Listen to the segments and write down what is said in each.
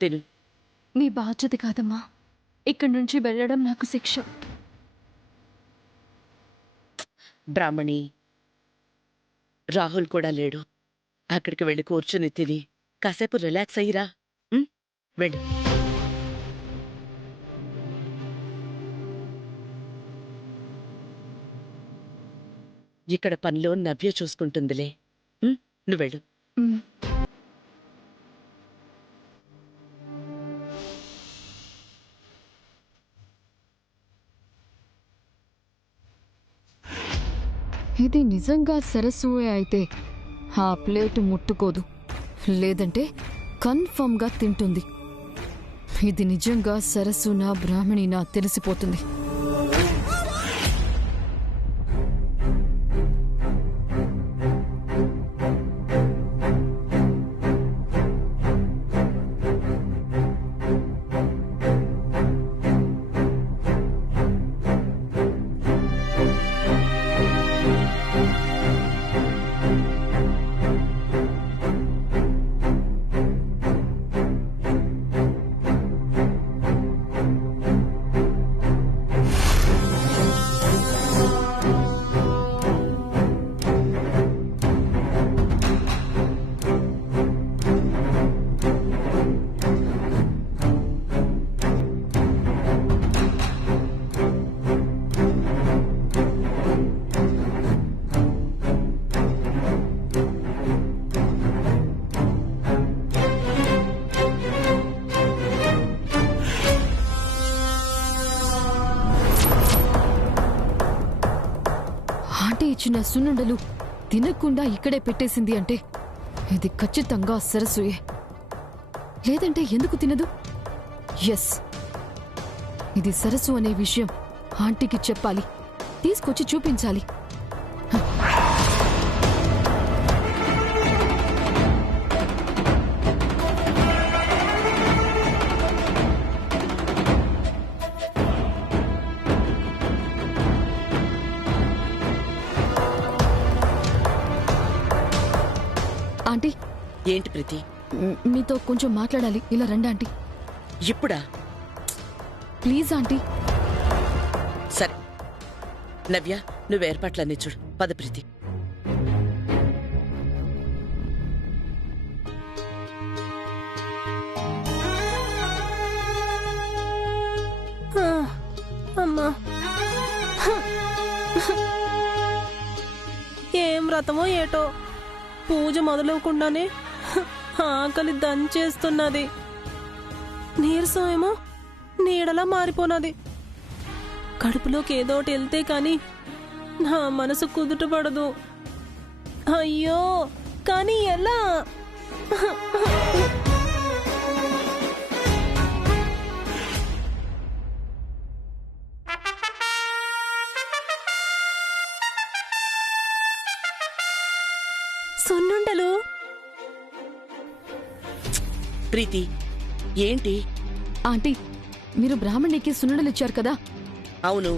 తిను. నీ బాధ్యత కాదమ్మా. ఇక్కడి నుంచి వెళ్ళడం నాకు శిక్ష. బ్రాహ్మణి, రాహుల్ కూడా లేడు. అక్కడికి వెళ్ళి కూర్చుని తిని కాసేపు రిలాక్స్ అయ్యిరా. వెళ్ళు. ఇక్కడ పనిలో నవ్య చూసుకుంటుందిలే. నువ్వు వెళ్ళు. ఉమ్. ఇది నిజంగా సరస్సువే అయితే ఆ ప్లేటు ముట్టుకోదు, లేదంటే కన్ఫర్మ్గా తింటుంది. ఇది నిజంగా సరస్సునా బ్రాహ్మణినా తెలిసిపోతుంది. ఇచ్చిన సున్నుండలు తినకుండా ఇక్కడే పెట్టేసింది అంటే ఇది ఖచ్చితంగా సరస్సుయే. లేదంటే ఎందుకు తినదు? ఎస్, ఇది సరస్సు అనే విషయం ఆంటీకి చెప్పాలి, తీసుకొచ్చి చూపించాలి. ఆంటీ. ఏంటి ప్రీతి? మీతో కొంచెం మాట్లాడాలి. ఇలా రండి ఆంటీ. ఇప్పుడా? Please aunty. సరే నవ్య, నువ్వు ఏర్పాట్లన్నీ చూడు. పద ప్రీతి. అమ్మా, ఏం వ్రతమో ఏటో, పూజ మొదలవకుండానే ఆకలి దంచేస్తున్నది. నీరసం ఏమో నీడలా మారిపోనది. కడుపులోకి ఏదోటి వెళ్తే కాని నా మనసు కుదుటపడదు. అయ్యో, కానీ ఎలా? సున్నుండలు. ప్రీతి, ఏంటి? ఆంటీ, మీరు బ్రాహ్మణికి సున్నుండలు ఇచ్చారు కదా? అవును.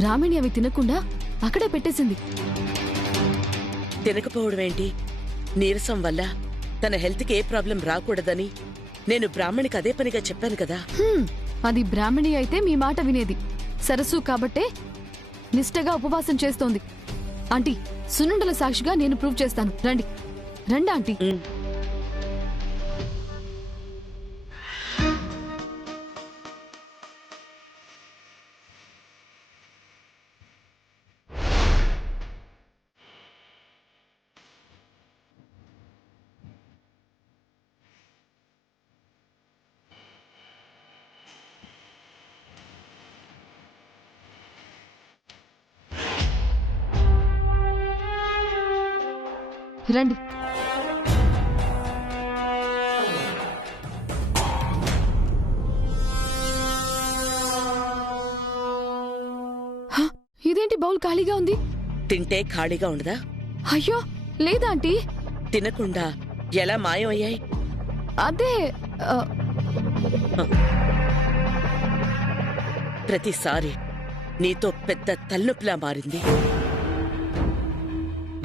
బ్రాహ్మణి అవి తినకుండా అక్కడే పెట్టేసింది. తినకపోవడం ఏంటి? నీరసం వల్ల తన హెల్త్కి ఏ ప్రాబ్లం రాకూడదని నేను బ్రాహ్మణికి అదే పనిగా చెప్పాను కదా. అది బ్రాహ్మణి అయితే మీ మాట వినేది. సరస్సు కాబట్టే నిష్టగా ఉపవాసం చేస్తోంది. ఆంటీ, సున్నుండల సాక్షిగా నేను ప్రూవ్ చేస్తాను. రండి రండి ఆంటీ. రండి. ఇదేంటి బౌల్ ఖాళీగా ఉంది? తింటే ఖాళీగా ఉండదా? అయ్యో లేదా ఆంటీ. తినకుండా ఎలా మాయం అయ్యాయి? అదే ప్రతిసారి నీతో పెద్ద తలనొప్పిలా మారింది.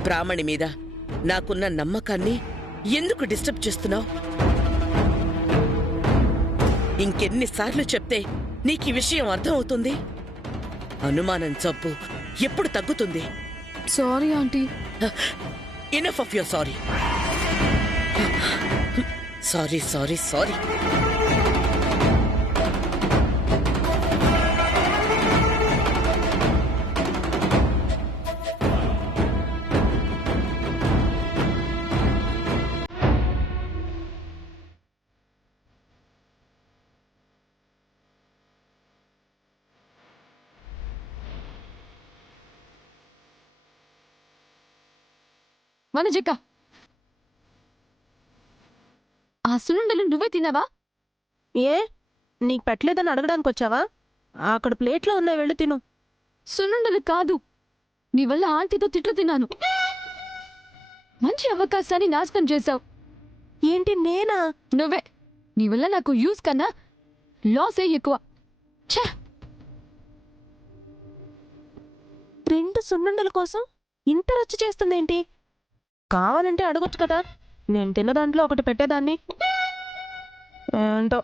బ్రాహ్మణి మీద నాకున్న నమ్మకాన్ని ఎందుకు డిస్టర్బ్ చేస్తున్నావు? ఇంకెన్నిసార్లు చెప్తే నీకీ విషయం అర్థమవుతుంది? అనుమానం జబ్బు ఎప్పుడు తగ్గుతుంది? Sorry aunty. Enough of your sorry. Sorry sorry sorry. వనజిక, ఆ సున్నుండలు నువ్వే తిన్నావా? ఏ నీకు పెట్టలేదని అడగడానికి వచ్చావా? అక్కడ ప్లేట్లో ఉన్నాయి, వెళ్ళి తిను. సున్నుండలు కాదు, నీ వల్ల ఆంటీతో తిట్లు తిన్నాను. మంచి అవకాశాన్ని నాశనం చేశావు. ఏంటి నేనా? నువ్వే. నీ వల్ల నాకు యూజ్ కన్నా లాసే ఎక్కువ. ఛే! 2 సున్నుండల కోసం ఇంత రచ్చ చేస్తుందేంటి? కావాలంటే అడగొచ్చు కదా, నేను తిన్న దాంట్లో ఒకటి పెట్టేదాన్ని. ఏంటో.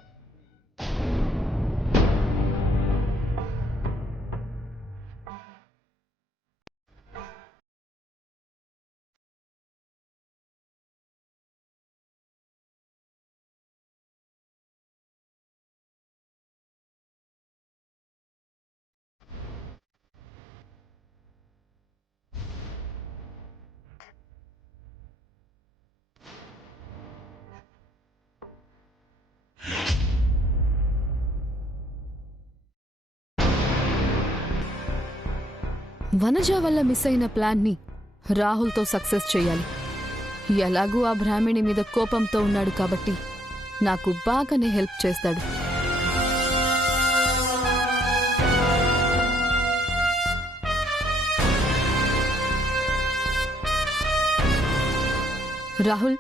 వనజ వల్ల మిస్ అయిన ప్లాన్ని రాహుల్తో సక్సెస్ చేయాలి. ఎలాగూ ఆ బ్రాహ్మణి మీద కోపంతో ఉన్నాడు కాబట్టి నాకు బాగానే హెల్ప్ చేస్తాడు. రాహుల్,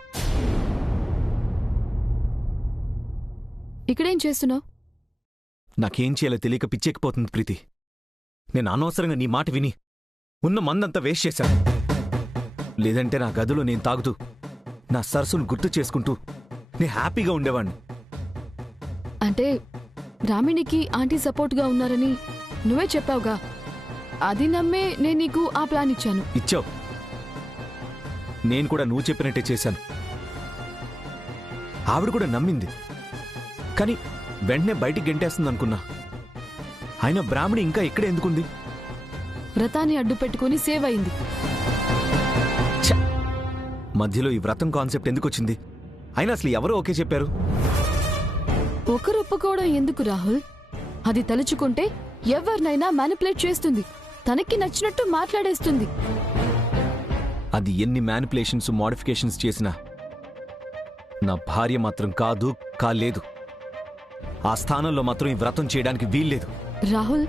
ఇక్కడేం చేస్తున్నావు? నాకేం చేయాలో తెలియక పిచ్చెక్కిపోతుంది ప్రీతి. నేను అనవసరంగా నీ మాట విని ఉన్న మందంతా వేస్ట్ చేశాను. లేదంటే నా గదిలో నేను తాగుతూ నా సరస్సును గుర్తు చేసుకుంటూ నేను హ్యాపీగా ఉండేవాణ్ణి. అంటే రామిణికి ఆంటీ సపోర్ట్గా ఉన్నారని నువ్వే చెప్పావుగా, అది నమ్మే నేను నీకు ఆ ప్లాన్ ఇచ్చాను. ఇచ్చావు. నేను కూడా నువ్వు చెప్పినట్టే చేశాను. ఆవిడ కూడా నమ్మింది. కానీ వెంటనే బయటికి గెంటేస్తుంది అనుకున్నా. అయినా బ్రాహ్మణి ఇంకా ఇక్కడే ఎందుకుంది? వ్రతాన్ని అడ్డు పెట్టుకుని సేవ్ అయింది. మధ్యలో ఈ వ్రతం కాన్సెప్ట్ ఎందుకు వచ్చింది? అయినా అసలు ఎవరో ఓకే చెప్పారు? ఒకరు ఒప్పుకోవడం ఎందుకు రాహుల్? అది తలుచుకుంటే ఎవరినైనా మ్యానిపులేట్ చేస్తుంది, తనకి నచ్చినట్టు మాట్లాడేస్తుంది. అది ఎన్ని మ్యానిపులేషన్స్ మోడిఫికేషన్స్ చేసినా నా భార్య మాత్రం కాలేదు. ఆ స్థానంలో మాత్రం ఈ వ్రతం చేయడానికి వీల్లేదు. రాహుల్,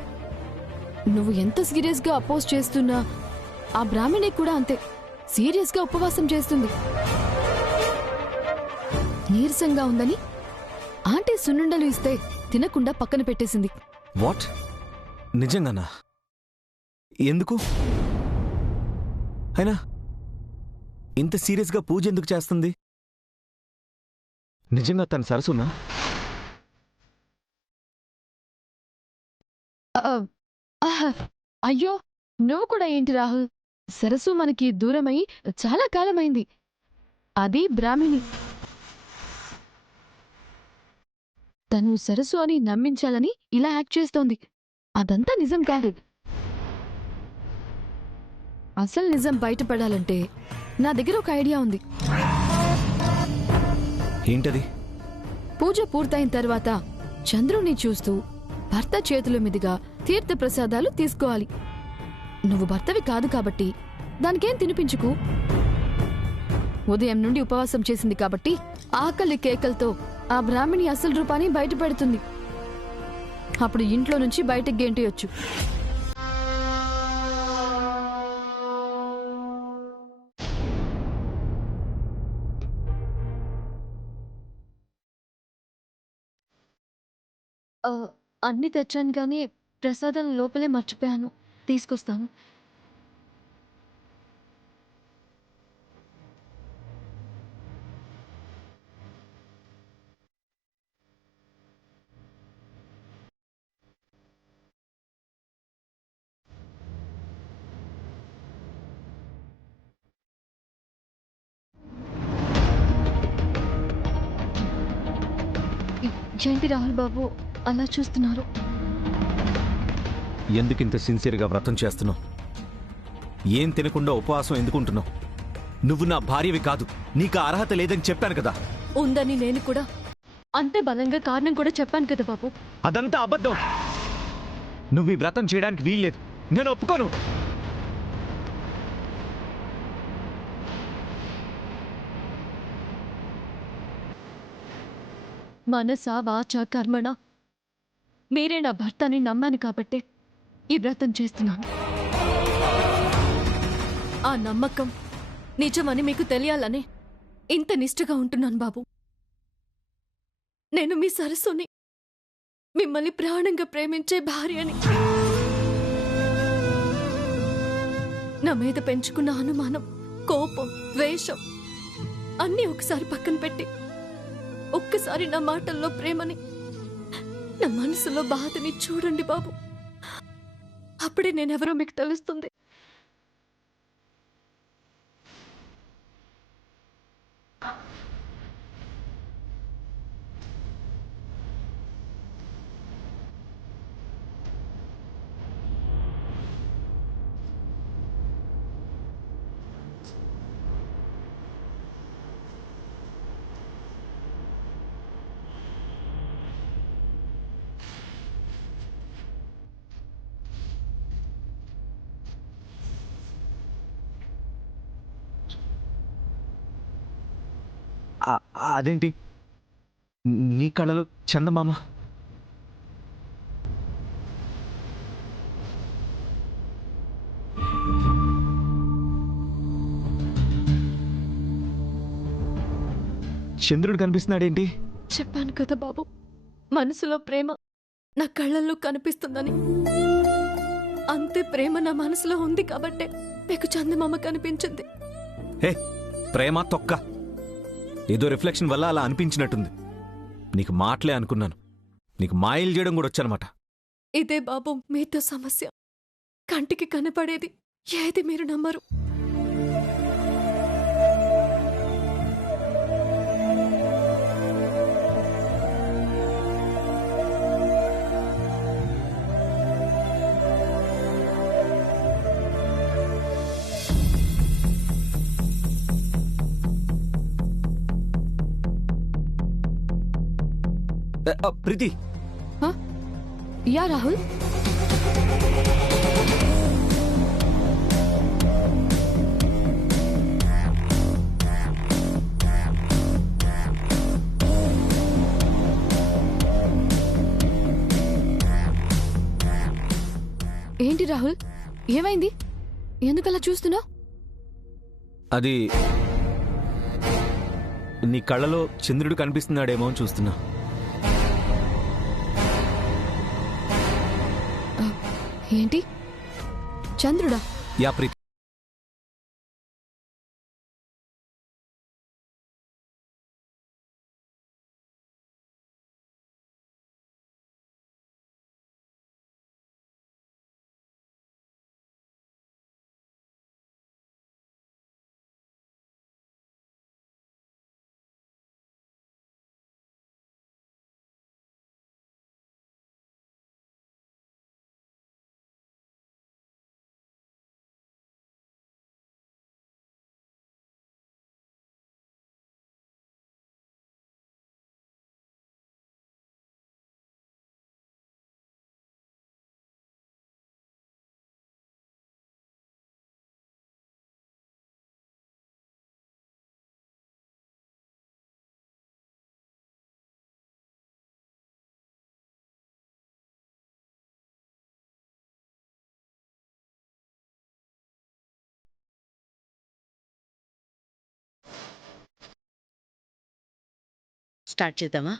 నువ్వు ఎంత సీరియస్గా అపోజ్ చేస్తున్నా ఆ బ్రాహ్మణి కూడా అంతే సీరియస్గా ఉపవాసం చేస్తుంది. నీరసంగా ఉందని ఆంటీ సున్నుండలు ఇస్తే తినకుండా పక్కన పెట్టేసింది. వాట్? నిజంగానా? ఎందుకు? అయినా ఇంత సీరియస్గా పూజ ఎందుకు చేస్తుంది? నిజంగా తన సరసునా? అయ్యో, నువ్వు కూడా ఏంటి రాహుల్? సరస్సు మనకి దూరమై చాలా కాలమైంది. అది బ్రాహ్మిణి. తను సరస్సు అని నమ్మించాలని ఇలా యాక్ట్ చేస్తోంది. అదంతా నిజం కాదు. అసలు నిజం బయటపడాలంటే నా దగ్గర ఒక ఐడియా ఉంది. ఏంటది? పూజ పూర్తయిన తర్వాత చంద్రుణ్ణి చూస్తూ భర్త చేతుల మీదుగా తీర్థ ప్రసాదాలు తీసుకోవాలి. నువ్వు భర్తవి కాదు కాబట్టి దానికేం తినిపించుకు. ఉదయం నుండి ఉపవాసం చేసింది కాబట్టి ఆకలి కేకలతో ఆ బ్రాహ్మణి అసలు రూపాన్ని బయటపెడుతుంది. అప్పుడు ఇంట్లో నుంచి బయటకు గెంటేయొచ్చు. అన్ని తెచ్చాను కానీ ప్రసాదం లోపలే మర్చిపోయాను. తీసుకొస్తాను. ఏంటి రాహుల్ బాబు అలా చూస్తున్నారు? ఎందుకింత సిన్సియర్గా వ్రతం చేస్తున్నావు? ఏం తినకుండా ఉపవాసం ఎందుకుంటున్నావు? నువ్వు నా భార్యవి కాదు, నీకు ఆ అర్హత లేదని చెప్పాను కదా. ఉందని నేను కూడా అంతే బలంగా కారణం కూడా చెప్పాను కదా బాబు. అదంతా అబద్ధం. నువ్వు ఈ వ్రతం చేయడానికి వీల్లేదు, నేను ఒప్పుకోను. మనస వాచ కర్మణ మీరే నా భర్తని నమ్మాను కాబట్టే ఈ వ్రతం చేస్తున్నాను. ఆ నమ్మకం నిజమని మీకు తెలియాలని ఇంత నిష్ఠగా ఉంటున్నాను బాబు. నేను మీ సరస్సుని, మిమ్మల్ని ప్రాణంగా ప్రేమించే భార్యని. నా మీద పెంచుకున్న అనుమానం, కోపం, ద్వేషం అన్నీ ఒకసారి పక్కన పెట్టి ఒక్కసారి నా మాటల్లో ప్రేమని, నా మనసులో బాధని చూడండి బాబు. అప్పుడే నేనెవరో మీకు తెలుస్తుంది. అదేంటి నీ కళలో చందమామ? చంద్రుడు కనిపిస్తున్నాడేంటి? చెప్పాను కదా బాబు, మనసులో ప్రేమ నా కళ్ళల్లో కనిపిస్తుందని. అంతే ప్రేమ నా మనసులో ఉంది కాబట్టే మీకు చందమామ కనిపించింది. హే, ప్రేమ తొక్క. ఏదో రిఫ్లెక్షన్ వల్ల అలా అనిపించినట్టుంది. నీకు మాటలే అనుకున్నాను, నీకు మాయలు చేయడం కూడా వచ్చనమాట. ఇదే బాబు మీతో సమస్య. కంటికి కనపడేది ఏది మీరు నమ్మరు. ప్రీతి, యా రాహుల్? ఏంటి రాహుల్, ఏమైంది? ఎందుకలా చూస్తున్నావు? అది నీ కళ్ళలో చంద్రుడు కనిపిస్తున్నాడేమో అని చూస్తున్నా. ఏంటి, చంద్రుడా? యా ప్రీతి. స్టార్ట్ చేద్దామా?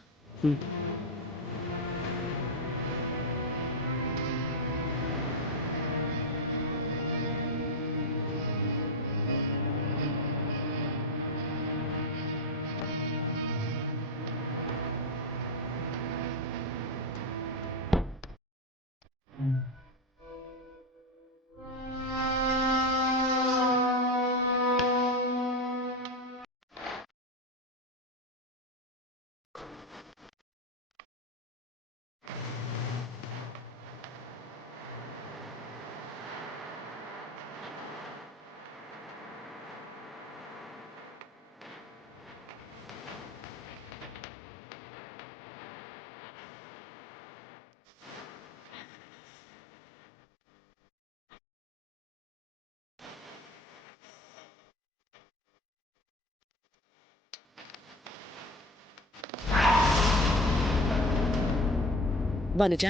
వనుజ,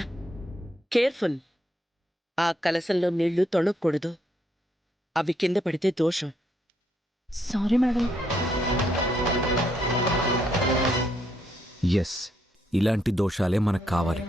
కేర్ఫుల్. ఆ కలసంలో నీళ్లు తొణక్కూడదు. అవి కింద పడితే దోషం. Sorry madam. ఎస్, ఇలాంటి దోషాలే మనకు కావాలి.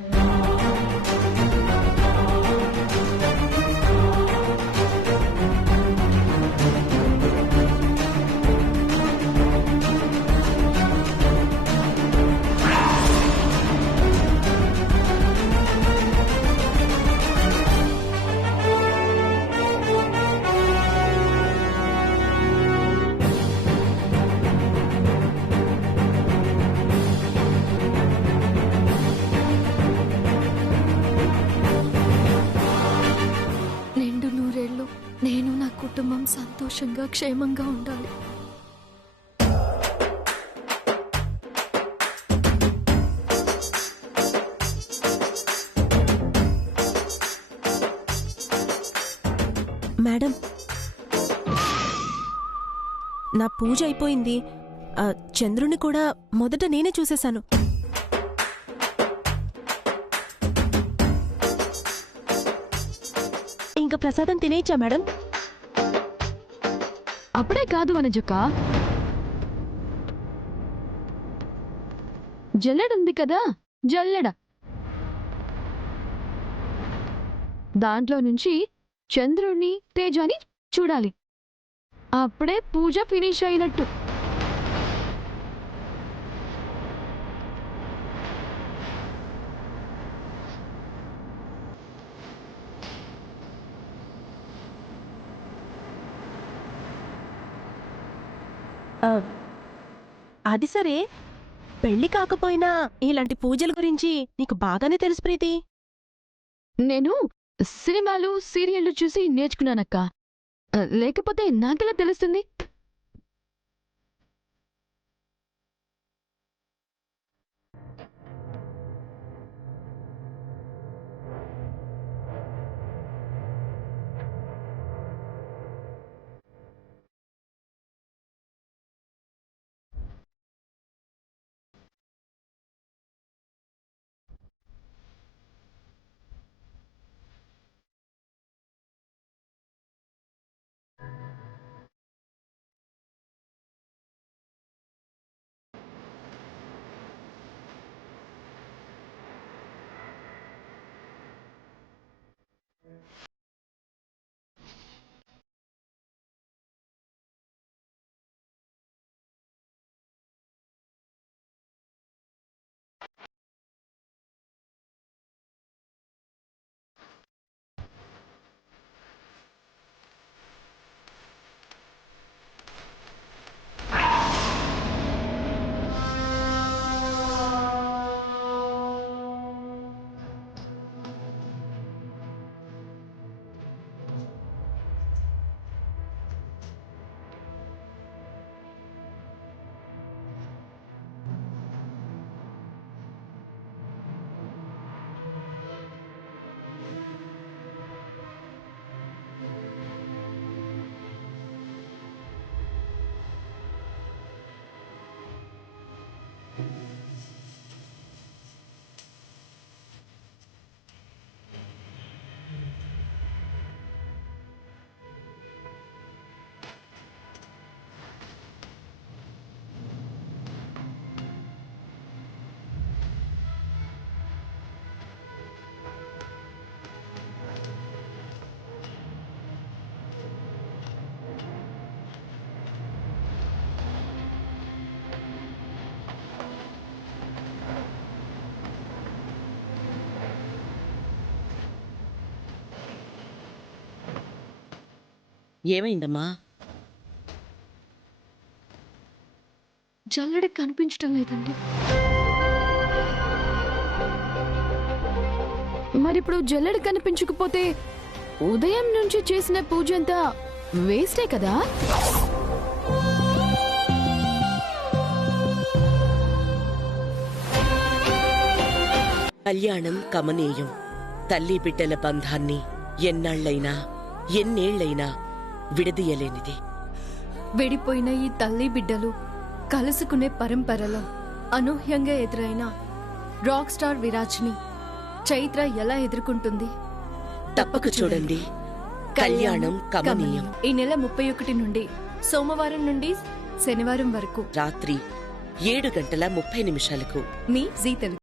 నిండు నూరేళ్లు నేను నా కుటుంబం సంతోషంగా క్షేమంగా ఉండాలి. మేడం, నా పూజ అయిపోయింది. చంద్రుని కూడా మొదట నేనే చూసేశాను. ఇంకా ప్రసాదం తినేయచ్చా మేడం? అప్పుడే కాదు వనజక్క, జల్లెడుంది కదా, జల్లెడ దాంట్లో నుంచి చంద్రుణ్ణి తేజాని చూడాలి. అప్పుడే పూజ ఫినిష్ అయినట్టు. అది సరే, పెళ్లి కాకపోయినా ఇలాంటి పూజల గురించి నీకు బాగానే తెలుసు ప్రీతి. నేను సినిమాలు సీరియళ్లు చూసి నేర్చుకున్నానక్క. లేకపోతే నాకెలా తెలుస్తుంది? ఏమైందమ్మా? జల్లెడ కనిపించటం లేదండి. మరిప్పుడు జల్లెడ కనిపించకపోతే ఉదయం నుంచి చేసిన పూజ అంతా వేస్టే కదా? కళ్యాణం కమనీయం. తల్లి బిడ్డల బంధాన్ని ఎన్నాళ్లైనా ఎన్నేళ్లైనా విడదీయలేనిది. విడిపోయిన ఈ తల్లి బిడ్డలు కలుసుకునే పరంపరలో అనూహ్యంగా ఎదురైన రాక్ స్టార్ విరాజ్ని చైత్ర ఎలా ఎదుర్కొంటుంది? తప్పక చూడండి. కళ్యాణం కమనీయం. ఈ నెల 31 నుండి సోమవారం నుండి శనివారం వరకు రాత్రి 7:30 మీ జీ తెలుగు